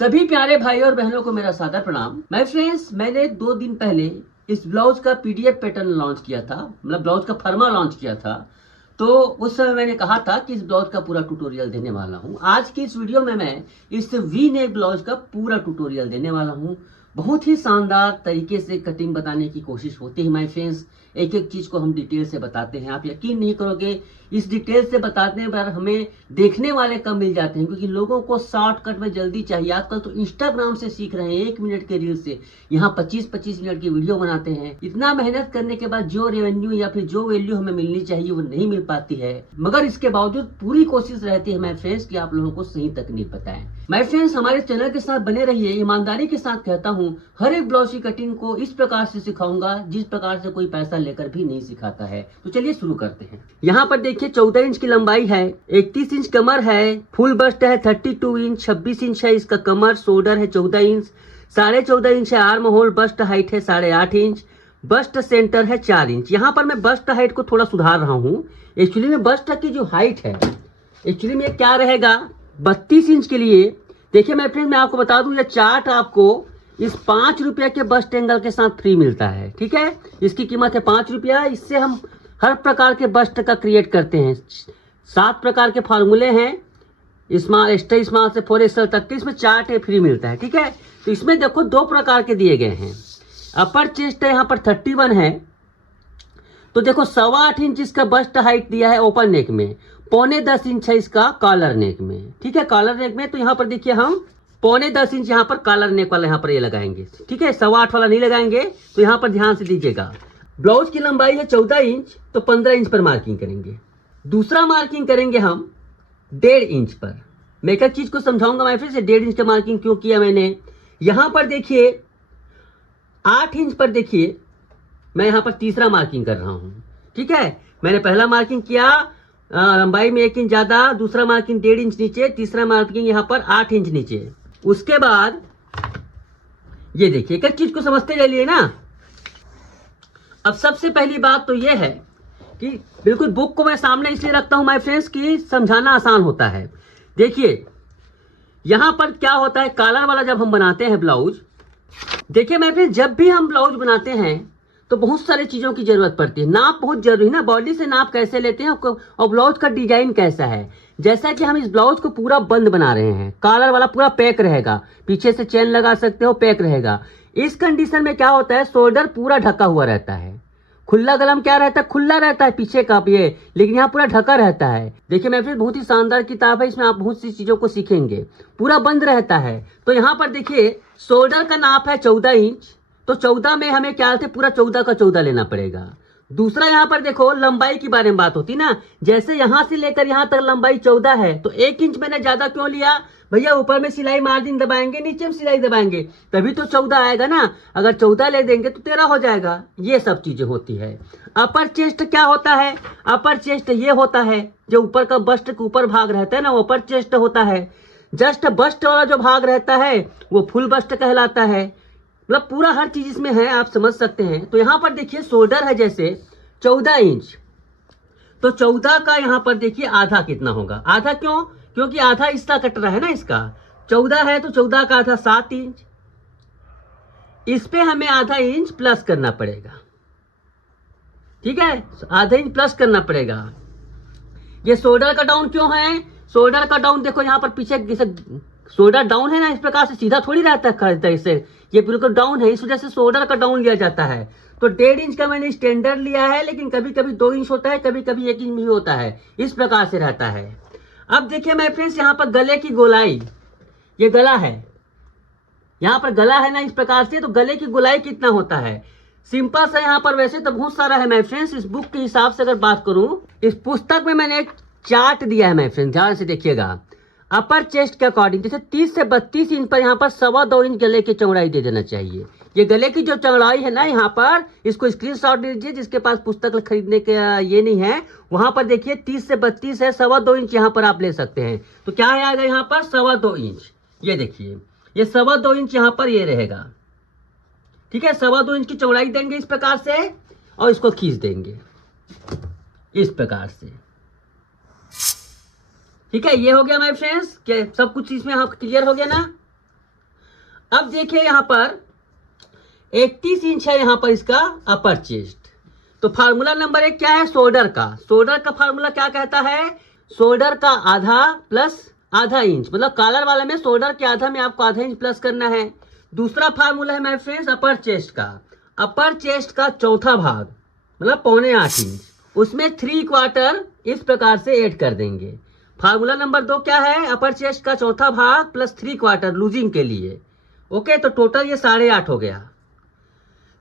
सभी प्यारे भाई और बहनों को मेरा सादर प्रणाम। माय फ्रेंड्स, मैंने 2 दिन पहले इस ब्लाउज का पीडीएफ पैटर्न लॉन्च किया था, मतलब ब्लाउज का फर्मा लॉन्च किया था। तो उस समय मैंने कहा था कि इस ब्लाउज का पूरा ट्यूटोरियल देने वाला हूं। आज की इस वीडियो में मैं इस वी नेक ब्लाउज का पूरा ट्यूटोरियल देने वाला हूं। बहुत ही शानदार तरीके से कटिंग बताने की कोशिश होती है माय फ्रेंड्स। एक एक चीज को हम डिटेल से बताते हैं, आप यकीन नहीं करोगे इस डिटेल से बताने पर हमें देखने वाले कम मिल जाते हैं, क्योंकि लोगों को शॉर्टकट में जल्दी चाहिए। आजकल तो इंस्टाग्राम से सीख रहे हैं, 1 मिनट के रील से यहाँ 25-25 मिनट की वीडियो बनाते हैं। इतना मेहनत करने के बाद जो रेवेन्यू या फिर जो वैल्यू हमें मिलनी चाहिए वो नहीं मिल पाती है, मगर इसके बावजूद पूरी कोशिश रहती है माय फ्रेंड्स कि आप लोगों को सही तकनीक बताएं। माय फ्रेंड्स, हमारे चैनल के साथ बने रहिए। ईमानदारी के साथ कहता हूँ, हर एक ब्लाउज की कटिंग को इस प्रकार से सिखाऊंगा जिस प्रकार से कोई पैसा लेकर भी नहीं सिखाता है। तो चलिए शुरू करते हैं। यहाँ पर देखिए 14 इंच की लंबाई है, 31 इंच कमर है, फुल बस्ट है 32 इंच, 26 इंच है इसका कमर, शोल्डर है 14 इंच, 14.5 इंच है आर्म होल, बस्ट हाइट है 8.5 इंच, बस्ट सेंटर है 4 इंच। यहाँ पर मैं बस्ट हाइट को थोड़ा सुधार रहा हूँ। एक्चुअली में बस्ट की जो हाइट है एक्चुअली में क्या रहेगा 32 इंच के लिए। देखिए मैं फ्रेंड, मैं आपको बता दूं, यह चार्ट आपको इस 5 रुपया के बस्ट एंगल के साथ फ्री मिलता है। ठीक है, इसकी कीमत है 5 रुपया। इससे हम हर प्रकार के बस्ट का क्रिएट करते हैं। 7 प्रकार के फार्मूले हैं, स्मॉल, एक्स्ट्रा स्मॉल से 4XL तक के इसमें चार्ट फ्री मिलता है। ठीक है, तो इसमें देखो 2 प्रकार के दिए गए हैं। अपर चेस्ट है यहाँ पर 31 है, तो देखो 8.25 इंच इसका बस्ट हाइट दिया है ओपन नेक में, 9.25 इंच है इसका कॉलर नेक में। ठीक है, कॉलर नेक में तो यहाँ पर देखिए हम 9.25 इंच यहाँ पर कॉलर नेक वाला यहाँ पर ये लगाएंगे। ठीक है, 8.25 वाला नहीं लगाएंगे, तो यहाँ पर ध्यान से दीजिएगा। ब्लाउज की लंबाई है 14 इंच, तो 15 इंच पर मार्किंग करेंगे। दूसरा मार्किंग करेंगे हम 1.5 इंच पर। मैं एक चीज को समझाऊंगा मैं फिर से 1.5 इंच का मार्किंग क्यों किया मैंने। यहाँ पर देखिए 8 इंच पर देखिए मैं यहाँ पर तीसरा मार्किंग कर रहा हूँ। ठीक है, मैंने पहला मार्किंग किया लंबाई में 1 इंच ज्यादा, दूसरा मार्किंग 1.5 इंच नीचे, तीसरा मार्किंग यहाँ पर 8 इंच नीचे। उसके बाद ये देखिए, एक चीज को समझते चलिए ना। अब सबसे पहली बात तो ये है कि बिल्कुल बुक को मैं सामने इसलिए रखता हूं माय फ्रेंड्स कि समझाना आसान होता है। देखिए यहां पर क्या होता है, कॉलर वाला जब हम बनाते हैं ब्लाउज, देखिए माय फ्रेंड्स, जब भी हम ब्लाउज बनाते हैं तो बहुत सारी चीजों की जरूरत पड़ती है। नाप बहुत जरूरी है ना, बॉडी से नाप कैसे लेते हैं और ब्लाउज का डिजाइन कैसा है। जैसा कि हम इस ब्लाउज को पूरा बंद बना रहे हैं, कॉलर वाला पूरा पैक रहेगा, पीछे से चेन लगा सकते हो, पैक रहेगा। इस कंडीशन में क्या होता है, शोल्डर पूरा ढका हुआ रहता है। खुला गलम क्या रहता है, खुला रहता है पीछे का ये, लेकिन यहाँ पूरा ढका रहता है। देखिए मैं फिर बहुत ही शानदार किताब है, इसमें आप बहुत सी चीजों को सीखेंगे। पूरा बंद रहता है। तो यहाँ पर देखिए शोल्डर का नाप है 14 इंच, तो 14 में हमें क्या थे, पूरा 14 का 14 लेना पड़ेगा। दूसरा यहाँ पर देखो लंबाई के बारे में बात होती ना, जैसे यहाँ से लेकर यहाँ तक लंबाई 14 है, तो 1 इंच मैंने ज्यादा क्यों लिया भैया, ऊपर में सिलाई मार्जिन दबाएंगे, नीचे में सिलाई दबाएंगे, तभी तो 14 आएगा ना। अगर 14 ले देंगे तो 13 हो जाएगा। ये सब चीजें होती है। अपर चेस्ट क्या होता है, अपर चेस्ट ये होता है जो ऊपर का बस्ट के ऊपर भाग रहता है ना, वो अपर चेस्ट होता है। जस्ट बस्ट वाला जो भाग रहता है वो फुल बस्ट कहलाता है। मतलब पूरा हर चीज इसमें है, आप समझ सकते हैं। तो यहाँ पर देखिए शोल्डर है जैसे 14 इंच, तो 14 का यहाँ पर देखिए आधा कितना होगा, आधा क्यों, क्योंकि आधा इसका कट रहा है ना, इसका 14 है तो 14 का आधा 7 इंच, इस पे हमें आधा इंच प्लस करना पड़ेगा। ठीक है, आधा इंच प्लस करना पड़ेगा। ये शोल्डर का डाउन क्यों है, शोल्डर का डाउन देखो यहाँ पर पीछे जैसे शोल्डर डाउन है ना, इस प्रकार से सीधा थोड़ी रहता है, इससे ये बिल्कुल डाउन है, इस वजह से शोल्डर का डाउन लिया जाता है। तो 1.5 इंच का मैंने स्टैंडर्ड लिया है, लेकिन कभी कभी 2 इंच होता है, कभी कभी 1 इंच भी होता है, इस प्रकार से रहता है। अब देखिए माय फ्रेंड्स, यहाँ पर गले की गोलाई, ये गला है, यहाँ पर गला है ना इस प्रकार से, तो गले की गोलाई कितना होता है, सिंपल सा यहाँ पर, वैसे तो बहुत सारा है माय फ्रेंड्स। इस बुक के हिसाब से अगर बात करूं, इस पुस्तक में मैंने एक चार्ट दिया है माय फ्रेंड्स, ध्यान से देखिएगा। अपर चेस्ट के अकॉर्डिंग जैसे 30 से 32 इंच पर यहाँ पर 2.25 इंच गले की चौड़ाई दे देना चाहिए। ये गले की जो चौड़ाई है ना यहाँ पर, इसको स्क्रीनशॉट लीजिए, जिसके पास पुस्तक खरीदने का ये नहीं है, वहां पर देखिए 30 से 32 है, 2.25 इंच यहाँ पर आप ले सकते हैं। तो क्या आएगा यहाँ पर 2.25 इंच, ये देखिए ये 2.25 इंच यहाँ पर ये रहेगा। ठीक है, 2.25 इंच की चौड़ाई देंगे इस प्रकार से, और इसको खींच देंगे इस प्रकार से। ठीक है, ये हो गया माय फ्रेंड्स, सब कुछ इसमें आप क्लियर हो गया ना। अब देखिए यहाँ पर 31 इंच है यहाँ पर इसका अपर चेस्ट। तो फार्मूला नंबर 1 क्या है? शोल्डर का। शोल्डर का फार्मूला क्या कहता है? शोल्डर का आधा प्लस आधा इंच, मतलब कॉलर वाले में शोल्डर के आधा में आपको आधा इंच प्लस करना है। दूसरा फार्मूला है माय फ्रेंड्स अपर चेस्ट का। अपर चेस्ट का चौथा भाग मतलब 7.25 इंच, उसमें 3/4 इस प्रकार से ऐड कर देंगे। फार्मूला नंबर 2 क्या है? अपर चेस्ट का चौथा भाग प्लस 3/4 लूजिंग के लिए। ओके, तो टोटल ये 8.5 हो गया।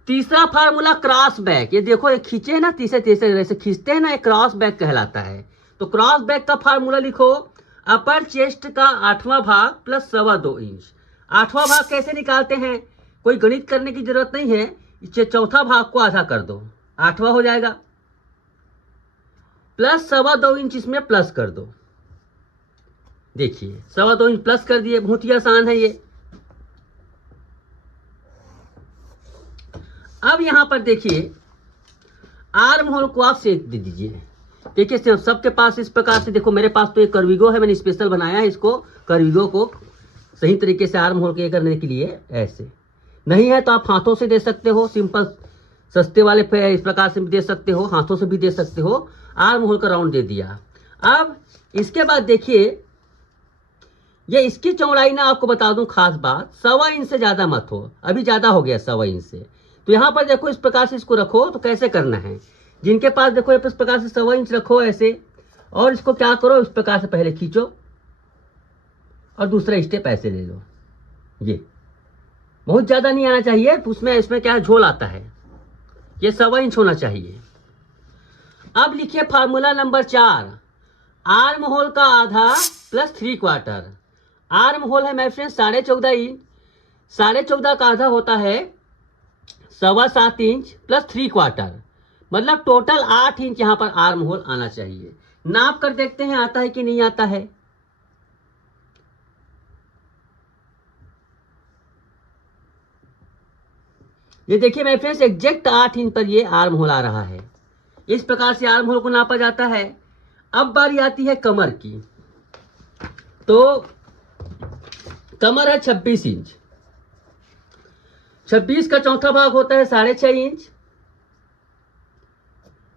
तीसरा फार्मूला क्रॉस बैक, ये देखो ये खींचे ना, तीसरे से खींचते हैं ना, ये क्रॉस बैक कहलाता है। तो क्रॉस बैक का फार्मूला लिखो, अपर चेस्ट का 8वां भाग प्लस 2.25 इंच। 8वां भाग कैसे निकालते हैं? कोई गणित करने की जरूरत नहीं है, इसे चौथा भाग को आधा कर दो, 8वां हो जाएगा, प्लस 2.25 इंच इसमें प्लस कर दो। देखिए 2.25 इंच प्लस कर दिए, बहुत ही आसान है ये। अब यहां पर देखिए आर्म होल को आप सेक दे दीजिए। देखिए सबके पास इस प्रकार से, देखो मेरे पास तो एक कर्विगो है, मैंने स्पेशल बनाया है इसको, कर्विगो को सही तरीके से आर्म होल के करने के लिए। ऐसे नहीं है तो आप हाथों से दे सकते हो, सिंपल सस्ते वाले पे इस प्रकार से भी दे सकते हो, हाथों से भी दे सकते हो। आर्म होल का राउंड दे दिया। अब इसके बाद देखिए ये इसकी चौड़ाई ना, आपको बता दूं खास बात, 1.25 इंच से ज्यादा मत हो, अभी ज्यादा हो गया 1.25 इंच से। तो यहाँ पर देखो इस प्रकार से इसको रखो। तो कैसे करना है, जिनके पास देखो इस प्रकार से 1.25 इंच रखो ऐसे, और इसको क्या करो इस प्रकार से पहले खींचो और दूसरा स्टेप ऐसे ले लो। ये बहुत ज्यादा नहीं आना चाहिए, उसमें इसमें क्या है झोल आता है, ये 1.25 इंच होना चाहिए। अब लिखिए फार्मूला नंबर 4, आर्म होल का आधा प्लस 3/4। आर्म होल है माय फ्रेंड 14.5 इंच, 14.5 का आधा होता है 7.25 इंच प्लस 3/4, मतलब टोटल 8 इंच यहाँ पर आर्म होल आना चाहिए। नाप कर देखते हैं आता है कि नहीं आता है। ये देखिए माय फ्रेंड्स एग्जैक्ट 8 इंच पर ये आर्म होल आ रहा है। इस प्रकार से आर्म होल को नापा जाता है। अब बारी आती है कमर की। तो कमर है 26 इंच, 26 का चौथा भाग होता है 6.5 इंच,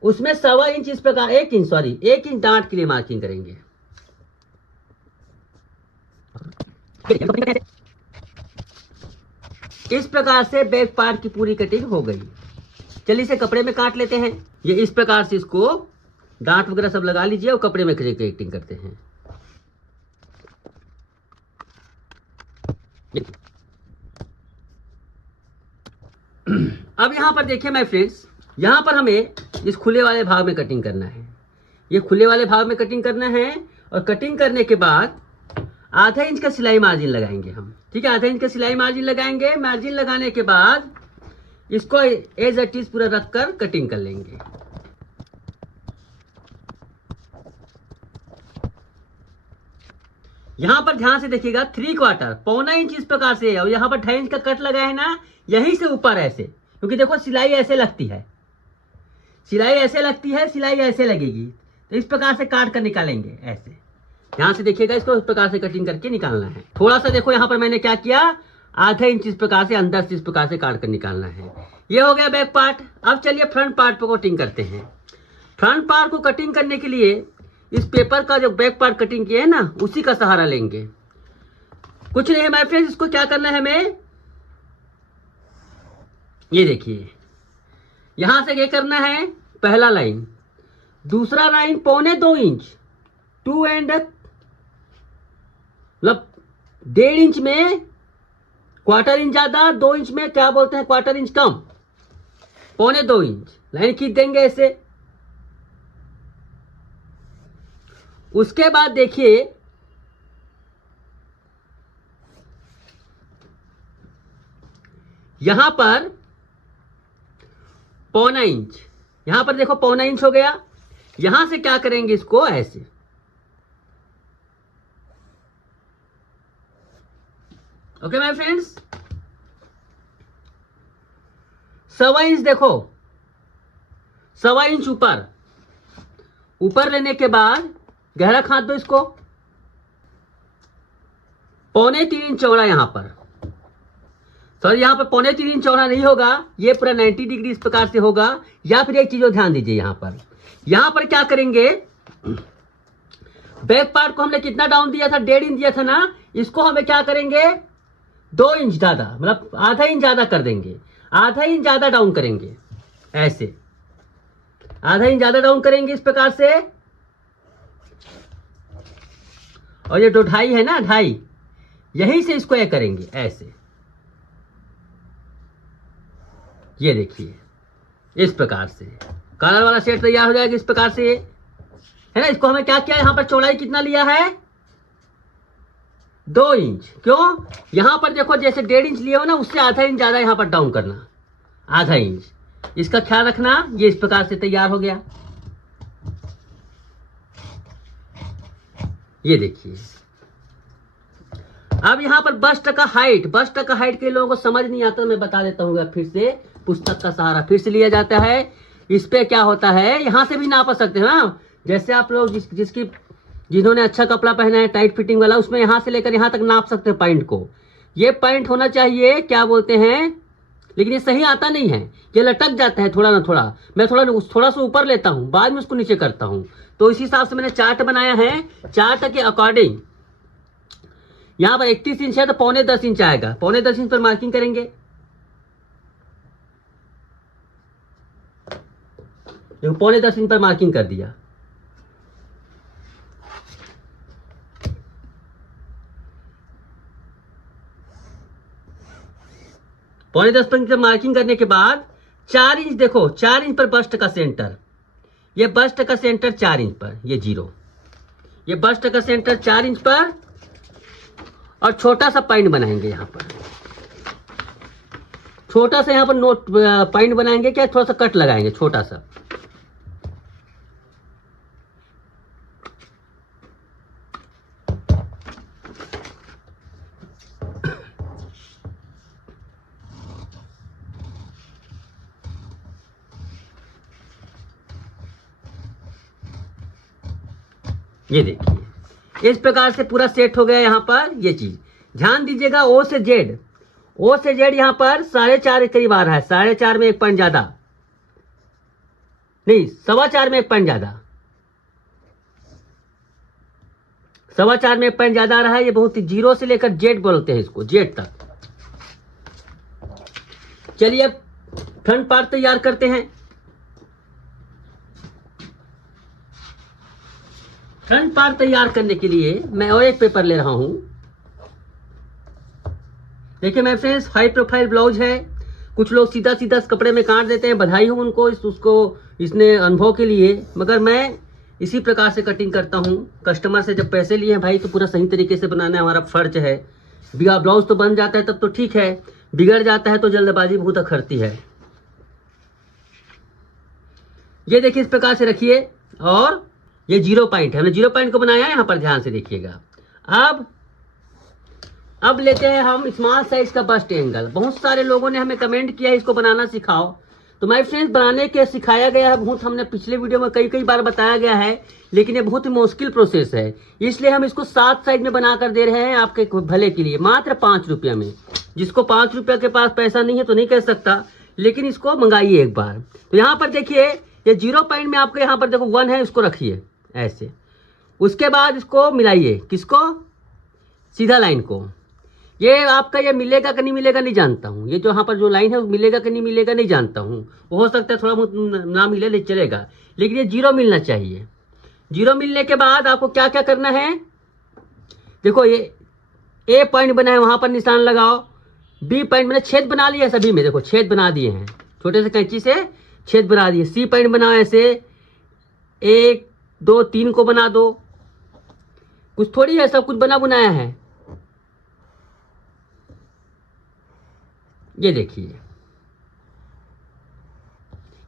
उसमें 1.25 इंच इस प्रकार 1 इंच डांट के लिए मार्किंग करेंगे। इस प्रकार से बैक पार्ट की पूरी कटिंग हो गई। चलिए इसे कपड़े में काट लेते हैं। ये इस प्रकार से इसको डांट वगैरह सब लगा लीजिए और कपड़े में कटिंग करते हैं। अब यहां पर देखिए माय फ्रेंड्स, यहां पर हमें इस खुले वाले भाग में कटिंग करना है। ये खुले वाले भाग में कटिंग करना है और कटिंग करने के बाद आधा इंच का सिलाई मार्जिन लगाएंगे हम। ठीक है, आधा इंच का सिलाई मार्जिन लगाएंगे। मार्जिन लगाने के बाद इसको एज इट इज पूरा रखकर कटिंग कर लेंगे। यहां पर ध्यान से देखिएगा 3/4 पौना इंच इस प्रकार से है, और यहां पर 2.5 इंच का कट लगा है ना, यहीं से ऊपर ऐसे, क्योंकि देखो सिलाई ऐसे लगती है, सिलाई ऐसे लगती है, सिलाई ऐसे लगेगी। तो इस प्रकार से काट कर निकालेंगे ऐसे। ध्यान से देखिएगा, इसको इस प्रकार से कटिंग करके निकालना है। थोड़ा सा देखो यहाँ पर मैंने क्या किया, आधा इंच इस प्रकार से अंदर से इस प्रकार से काट कर निकालना है। ये हो गया बैक पार्ट। अब चलिए फ्रंट पार्ट पर कटिंग करते हैं। फ्रंट पार्ट को कटिंग करने के लिए इस पेपर का जो बैक पार्ट कटिंग किया है ना, उसी का सहारा लेंगे। कुछ नहीं है माय फ्रेंड्स, इसको क्या करना है हमें, ये देखिए यहां से क्या करना है, पहला लाइन, दूसरा लाइन 2.25 इंच, 2 एंड मतलब 1.5 इंच में 1/4 इंच ज्यादा, 2 इंच में क्या बोलते हैं 1/4 इंच कम, 2.25 इंच लाइन खींच देंगे ऐसे। उसके बाद देखिए यहां पर 0.25 इंच, यहां पर देखो 0.25 इंच हो गया। यहां से क्या करेंगे, इसको ऐसे, ओके माय फ्रेंड्स। 1.25 इंच देखो, 1.25 इंच ऊपर, ऊपर लेने के बाद गहरा खाद दो इसको, 2.25 इंच चौड़ा यहां पर, सॉरी, यहाँ पर 3.25 इंच चौड़ा नहीं होगा, ये पूरा 90 डिग्री इस प्रकार से होगा। या फिर एक चीज और ध्यान दीजिए, यहाँ पर क्या करेंगे, बैक पार्ट को हमने कितना डाउन दिया था, 1.5 इंच दिया था ना, इसको हमें क्या करेंगे 2 इंच ज्यादा, मतलब आधा इंच ज्यादा कर देंगे, आधा इंच ज्यादा डाउन करेंगे, ऐसे आधा इंच ज्यादा डाउन करेंगे इस प्रकार से। और ये 2.5 है ना, 2.5, यहीं से इसको ये करेंगे ऐसे, ये देखिए इस प्रकार से कलर वाला सेट तैयार हो जाएगा इस प्रकार से, है ना। इसको हमें क्या किया, यहाँ पर चौड़ाई कितना लिया है 2 इंच। क्यों, यहां पर देखो जैसे 1.5 इंच लिए हो ना, उससे आधा इंच ज्यादा यहां पर डाउन करना, आधा इंच, इसका ख्याल रखना। ये इस प्रकार से तैयार हो गया, ये देखिए। अब यहां पर बस्ट का हाइट के लोगों को समझ नहीं आता, मैं बता देता हूँ फिर से, पुस्तक का सहारा फिर से लिया जाता है। इस पे क्या होता है, यहां से भी नाप सकते हैं ना, जैसे आप लोग जिन्होंने अच्छा कपड़ा पहना है टाइट फिटिंग वाला, उसमें यहां से लेकर यहां तक नाप सकते हैं पॉइंट को। ये पॉइंट होना चाहिए, क्या बोलते हैं, लेकिन ये सही आता नहीं है, ये लटक जाता है थोड़ा ना थोड़ा। मैं थोड़ा सा ऊपर लेता हूं, बाद में उसको नीचे करता हूं। तो इस हिसाब से मैंने चार्ट बनाया है, चार्ट के अकॉर्डिंग यहां पर 31 इंच है तो 9.25 इंच आएगा, 9.25 इंच पर मार्किंग करेंगे। देखो 9.25 इंच पर मार्किंग कर दिया। पौने 10 इंच पर मार्किंग करने के बाद 4 इंच, देखो 4 इंच पर बस्ट का सेंटर, ये बस्ट का सेंटर 4 इंच पर, ये 0, ये बस्ट का सेंटर 4 इंच पर। और छोटा सा पॉइंट बनाएंगे यहाँ पर, छोटा सा यहाँ पर नोट पॉइंट बनाएंगे, क्या थोड़ा सा कट लगाएंगे छोटा सा। ये देखिए इस प्रकार से पूरा सेट हो गया। यहाँ पर ये चीज ध्यान दीजिएगा, ओ से जेड यहाँ पर 4.5 के करीब आ रहा है, 4.5 में 1 पॉइंट ज्यादा नहीं, 4.25 में 1 पॉइंट ज्यादा, 4.25 में 1 पॉइंट ज्यादा आ रहा है। ये बहुत ही, 0 से लेकर जेड बोलते हैं इसको, जेड तक। चलिए अब फ्रंट पार्ट तैयार करते हैं। फ्रंट पार्ट तैयार करने के लिए मैं और एक पेपर ले रहा हूं। देखिए मेरे फ्रेंड्स, हाई प्रोफाइल ब्लाउज है, कुछ लोग सीधा सीधा इस कपड़े में काट देते हैं, बधाई हो उनको, इसने अनुभव के लिए। मगर मैं इसी प्रकार से कटिंग करता हूं। कस्टमर से जब पैसे लिए हैं भाई, तो पूरा सही तरीके से बनाना हमारा फर्ज है। ब्लाउज तो बन जाता है तब तो ठीक है, बिगड़ जाता है तो जल्दबाजी बहुत अखरती है। ये देखिए इस प्रकार से रखिए, और ये 0 पॉइंट है, हमने 0 पॉइंट को बनाया है यहाँ पर, ध्यान से देखिएगा। अब लेते हैं हम स्मॉल साइज का बस्ट एंगल। बहुत सारे लोगों ने हमें कमेंट किया है इसको बनाना सिखाओ, तो माय फ्रेंड्स बनाने के सिखाया गया है बहुत, हमने पिछले वीडियो में कई बार बताया गया है, लेकिन ये बहुत ही मुश्किल प्रोसेस है, इसलिए हम इसको 7 साइज में बनाकर दे रहे हैं आपके भले के लिए, मात्र 5 रुपये में। जिसको 5 रुपये के पास पैसा नहीं है तो नहीं कह सकता, लेकिन इसको मंगाइए एक बार। तो यहाँ पर देखिए ये 0 पॉइंट में आपको यहाँ पर देखो 1 है, इसको रखिए ऐसे। उसके बाद इसको मिलाइए, किसको, सीधा लाइन को। ये आपका ये मिलेगा कि नहीं मिलेगा नहीं जानता हूँ, ये जो यहाँ पर जो लाइन है वो मिलेगा कि नहीं मिलेगा नहीं जानता हूँ, वो हो सकता है थोड़ा बहुत ना मिले ले चलेगा, लेकिन ये 0 मिलना चाहिए। 0 मिलने के बाद आपको क्या क्या करना है, देखो ये ए पॉइंट बना है, वहां पर निशान लगाओ। बी पॉइंट मैंने छेद बना लिया है सभी में, देखो छेद बना दिए हैं, छोटे से कैंची से छेद बना दिए। सी पॉइंट बनाओ ऐसे, 1 2 3 को बना दो, कुछ थोड़ी है, सब कुछ बना बनाया है। ये देखिए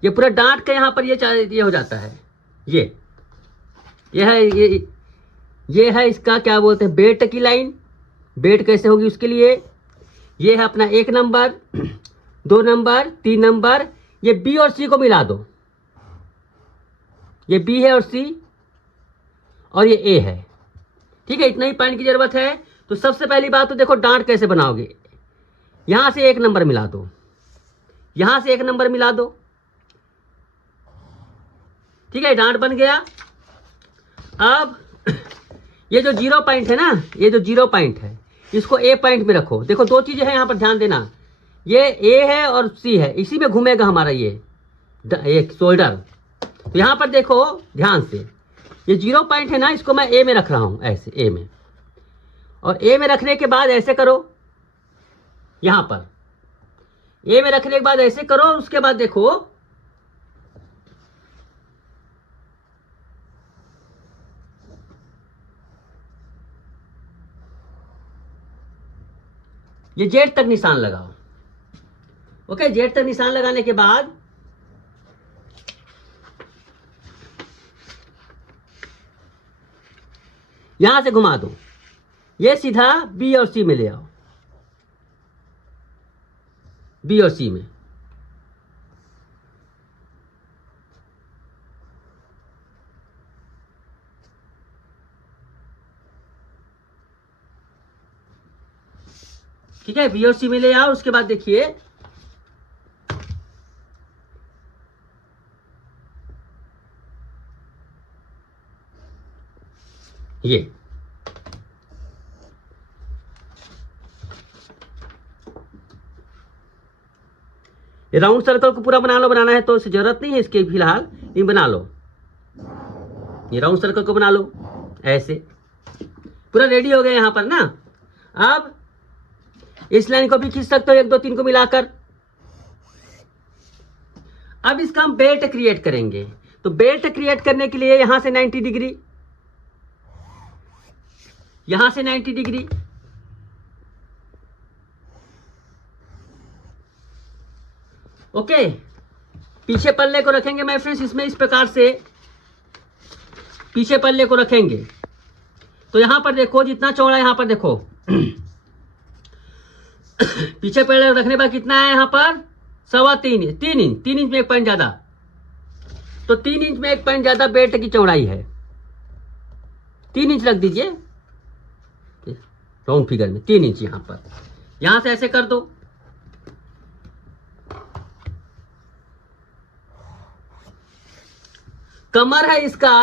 ये पूरा डांट के यहाँ पर ये हो जाता है। ये है इसका क्या बोलते हैं, बेट की लाइन। बेट कैसे होगी उसके लिए, ये है अपना 1 नंबर 2 नंबर 3 नंबर, ये बी और सी को मिला दो, ये बी है और सी और ये ए है, ठीक है। इतना ही पॉइंट की जरूरत है। तो सबसे पहली बात तो देखो डांट कैसे बनाओगे, यहां से एक नंबर मिला दो, यहां से एक नंबर मिला दो, ठीक है, डांट बन गया। अब ये जो 0 पॉइंट है ना, ये जो 0 पॉइंट है इसको A पॉइंट में रखो। देखो दो चीजें हैं यहां पर, ध्यान देना, ये A है और C है, इसी में घूमेगा हमारा ये शोल्डर। तो यहां पर देखो ध्यान से, ये 0 पॉइंट है ना, इसको मैं A में रख रहा हूं, ऐसे A में, और A में रखने के बाद ऐसे करो, यहां पर A में रखने के बाद ऐसे करो, और उसके बाद देखो ये जेड तक निशान लगाओ। ओके, जेड तक निशान लगाने के बाद यहां से घुमा दो, ये सीधा बी और सी में ले आओ, बी और सी में। ठीक है, बी और सी में ले आओ। उसके बाद देखिए ये राउंड सर्कल को पूरा बना लो, बनाना है तो जरूरत नहीं है इसके फिलहाल, ये बना लो, ये राउंड सर्कल को बना लो ऐसे, पूरा रेडी हो गया यहां पर ना। अब इस लाइन को भी खींच सकते हो 1 2 3 को मिलाकर। अब इसका हम बेल्ट क्रिएट करेंगे, तो बेल्ट क्रिएट करने के लिए यहां से 90 डिग्री, यहां से 90 डिग्री, ओके। पीछे पल्ले को रखेंगे माय फ्रेंड्स, इसमें इस प्रकार से पीछे पल्ले को रखेंगे। तो यहां पर देखो जितना चौड़ा, यहां पर देखो पीछे पल्ले रखने पर कितना है यहां पर 3.25 3 इंच, 3 इंच में 1 पॉइंट ज्यादा, तो 3 इंच में 1 पॉइंट ज्यादा बेल्ट की चौड़ाई है, 3 इंच रख दीजिए राउंड फिगर में, 3 इंच यहां पर, यहां से ऐसे कर दो। कमर है इसका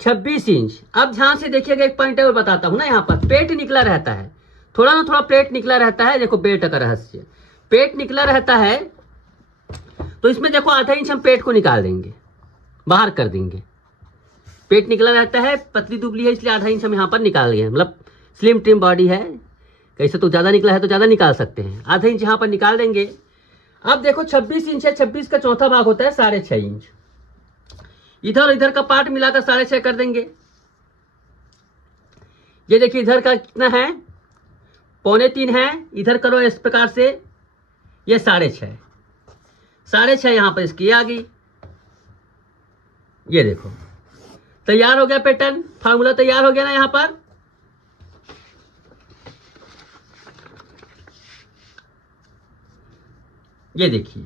26 इंच। अब ध्यान से देखिएगा, एक पॉइंट और बताता हूं ना, यहां पर पेट निकला रहता है, थोड़ा ना थोड़ा पेट निकला रहता है, देखो बेल्ट का रहस्य, पेट निकला रहता है, तो इसमें देखो आधा इंच हम पेट को निकाल देंगे, बाहर कर देंगे। पेट निकला रहता है, पतली दुबली है, इसलिए आधा इंच हम यहाँ पर निकाल लिए, मतलब स्लिम ट्रिम बॉडी है, कैसे तो ज़्यादा निकला है तो ज़्यादा निकाल सकते हैं, आधा इंच यहाँ पर निकाल देंगे। अब देखो 26 इंच है, 26 का चौथा भाग होता है 6.5 इंच, इधर और इधर का पार्ट मिलाकर 6.5 कर देंगे। ये देखिए इधर का कितना है, 2.25 है, इधर करो इस प्रकार से, ये 6.5, 6.5 यहाँ पर इसकी आ गई। ये देखो तैयार हो गया पैटर्न, फार्मूला तैयार हो गया ना यहाँ पर। ये देखिए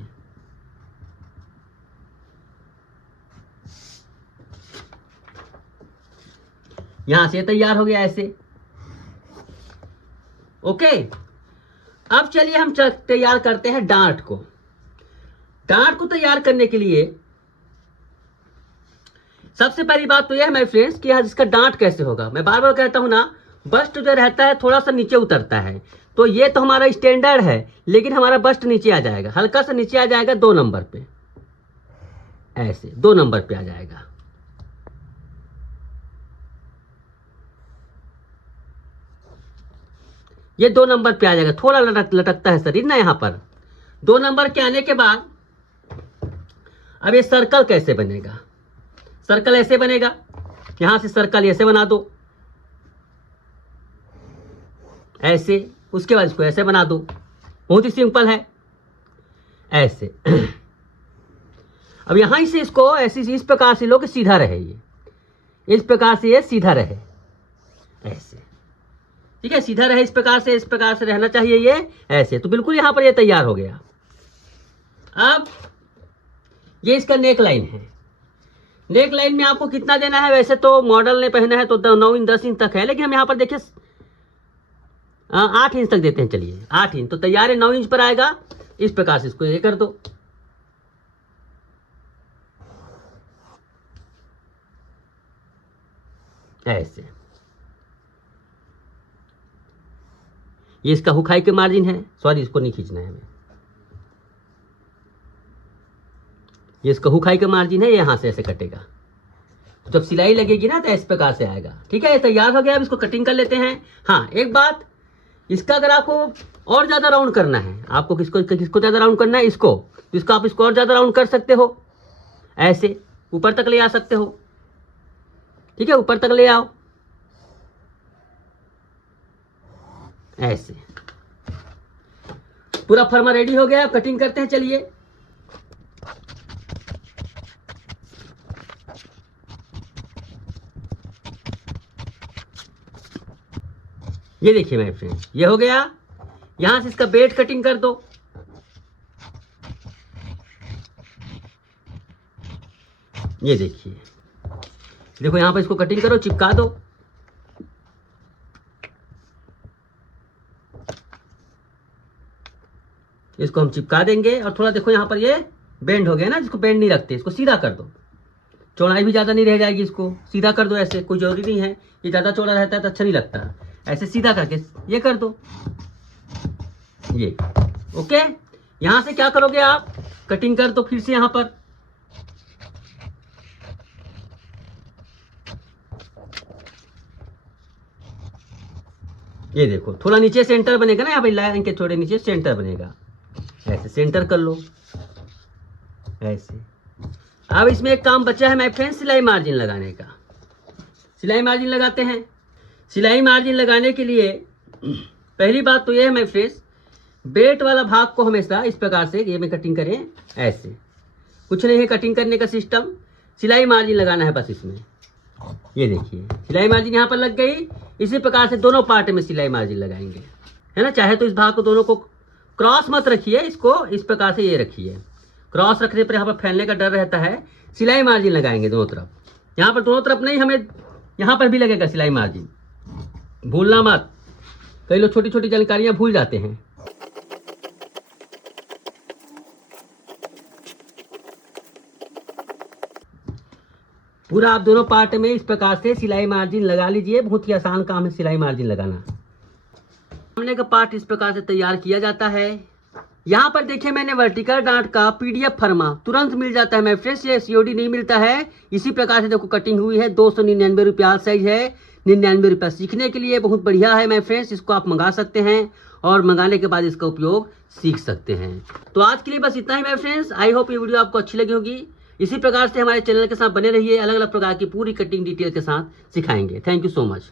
यहां से तैयार हो गया ऐसे, ओके। अब चलिए हम तैयार करते हैं डांट को। डांट को तैयार करने के लिए सबसे पहली बात तो यह है माय फ्रेंड्स कि इसका डांट कैसे होगा। मैं बार बार कहता हूं ना, बस्ट जो रहता है थोड़ा सा नीचे उतरता है, तो ये तो हमारा स्टैंडर्ड है, लेकिन हमारा बस्ट नीचे आ जाएगा, हल्का सा नीचे आ जाएगा 2 नंबर पे, ऐसे 2 नंबर पे आ जाएगा। ये 2 नंबर पे आ जाएगा, थोड़ा लटकता है शरीर ना यहाँ पर। 2 नंबर के आने के बाद अब ये सर्कल कैसे बनेगा, सर्कल ऐसे बनेगा, यहां से सर्कल ऐसे बना दो, ऐसे, उसके बाद इसको ऐसे बना दो, बहुत ही सिंपल है ऐसे। अब यहां से इसको ऐसे इस प्रकार से लो कि सीधा रहे, ये इस प्रकार से ये सीधा रहे ऐसे, ठीक है, सीधा रहे इस प्रकार से रहना चाहिए ये ऐसे। तो बिल्कुल यहां पर ये तैयार हो गया। अब ये इसका नेक लाइन है, नेक लाइन में आपको कितना देना है, वैसे तो मॉडल ने पहना है तो 9 इंच 10 इंच तक है, लेकिन हम यहाँ पर देखिए 8 इंच तक देते हैं, चलिए 8 इंच तो तैयार है, 9 इंच पर आएगा। इस प्रकार से इसको ये कर दो, ऐसे। ये इसका हुक के मार्जिन है, सॉरी इसको नहीं खींचना है हमें, ये इसका हुक के मार्जिन है, यहां से ऐसे कटेगा। तो जब सिलाई लगेगी ना तो इस प्रकार से आएगा। ठीक है, ये तैयार हो गया। अब इसको कटिंग कर लेते हैं। हाँ, एक बात, इसका अगर आपको और ज्यादा राउंड करना है, आपको किसको ज्यादा राउंड करना है, इसको, तो इसको आप इसको और ज्यादा राउंड कर सकते हो, ऐसे ऊपर तक ले आ सकते हो। ठीक है, ऊपर तक ले आओ, ऐसे। पूरा फर्मा रेडी हो गया, कटिंग करते हैं, चलिए। ये देखिए मेरे फ्रेंड, ये हो गया। यहां से इसका बेट कटिंग कर दो, ये देखिए, देखो यहां पर इसको कटिंग करो, चिपका दो। इसको हम चिपका देंगे और थोड़ा देखो यहां पर ये बेंड हो गया ना, जिसको बेंड नहीं रखते, इसको सीधा कर दो। चौड़ाई भी ज्यादा नहीं रह जाएगी, इसको सीधा कर दो ऐसे। कोई जरूरी नहीं है, ये ज्यादा चौड़ा रहता है तो अच्छा नहीं लगता, ऐसे सीधा करके ये कर दो, ये। ओके, यहां से क्या करोगे आप, कटिंग कर दो फिर से यहां पर। ये देखो थोड़ा नीचे सेंटर बनेगा ना, यहाँ पे लाइन के थोड़े नीचे सेंटर बनेगा, ऐसे सेंटर कर लो, ऐसे। अब इसमें एक काम बचा है माय फ्रेंड, सिलाई मार्जिन लगाने का। सिलाई मार्जिन लगाते हैं। सिलाई मार्जिन लगाने के लिए पहली बात तो यह है माय फ्रेंड्स, बेल्ट वाला भाग को हमेशा इस प्रकार से ये में कटिंग करें, ऐसे। कुछ नहीं है कटिंग करने का सिस्टम, सिलाई मार्जिन लगाना है बस इसमें। ये देखिए सिलाई मार्जिन यहाँ पर लग गई। इसी प्रकार से दोनों पार्ट में सिलाई मार्जिन लगाएंगे, है ना। चाहे तो इस भाग को दोनों को क्रॉस मत रखिए, इसको इस प्रकार से ये रखिए। क्रॉस रखने पर यहाँ पर फैलने का डर रहता है। सिलाई मार्जिन लगाएंगे दोनों तरफ, यहाँ पर दोनों तरफ नहीं, हमें यहाँ पर भी लगेगा सिलाई मार्जिन, भूलना मत। कई लोग छोटी छोटी जानकारियां भूल जाते हैं। पूरा आप दोनों पार्ट में इस प्रकार से सिलाई मार्जिन लगा लीजिए। बहुत ही आसान काम है सिलाई मार्जिन लगाना। सामने का पार्ट इस प्रकार से तैयार किया जाता है। यहाँ पर देखिए मैंने वर्टिकल डांट का पीडीएफ फर्मा तुरंत मिल जाता है। मैं फ्रेश ये सीओडी नहीं मिलता है। इसी प्रकार से देखो कटिंग हुई है। 299 रुपया साइज है, 99 रुपया सीखने के लिए बहुत बढ़िया है मैं फ्रेंड्स। इसको आप मंगा सकते हैं और मंगाने के बाद इसका उपयोग सीख सकते हैं। तो आज के लिए बस इतना ही मैं फ्रेंड्स। आई होप ये वीडियो आपको अच्छी लगी होगी। इसी प्रकार से हमारे चैनल के साथ बने रहिए, अलग अलग प्रकार की पूरी कटिंग डिटेल के साथ सिखाएंगे। Thank you so much.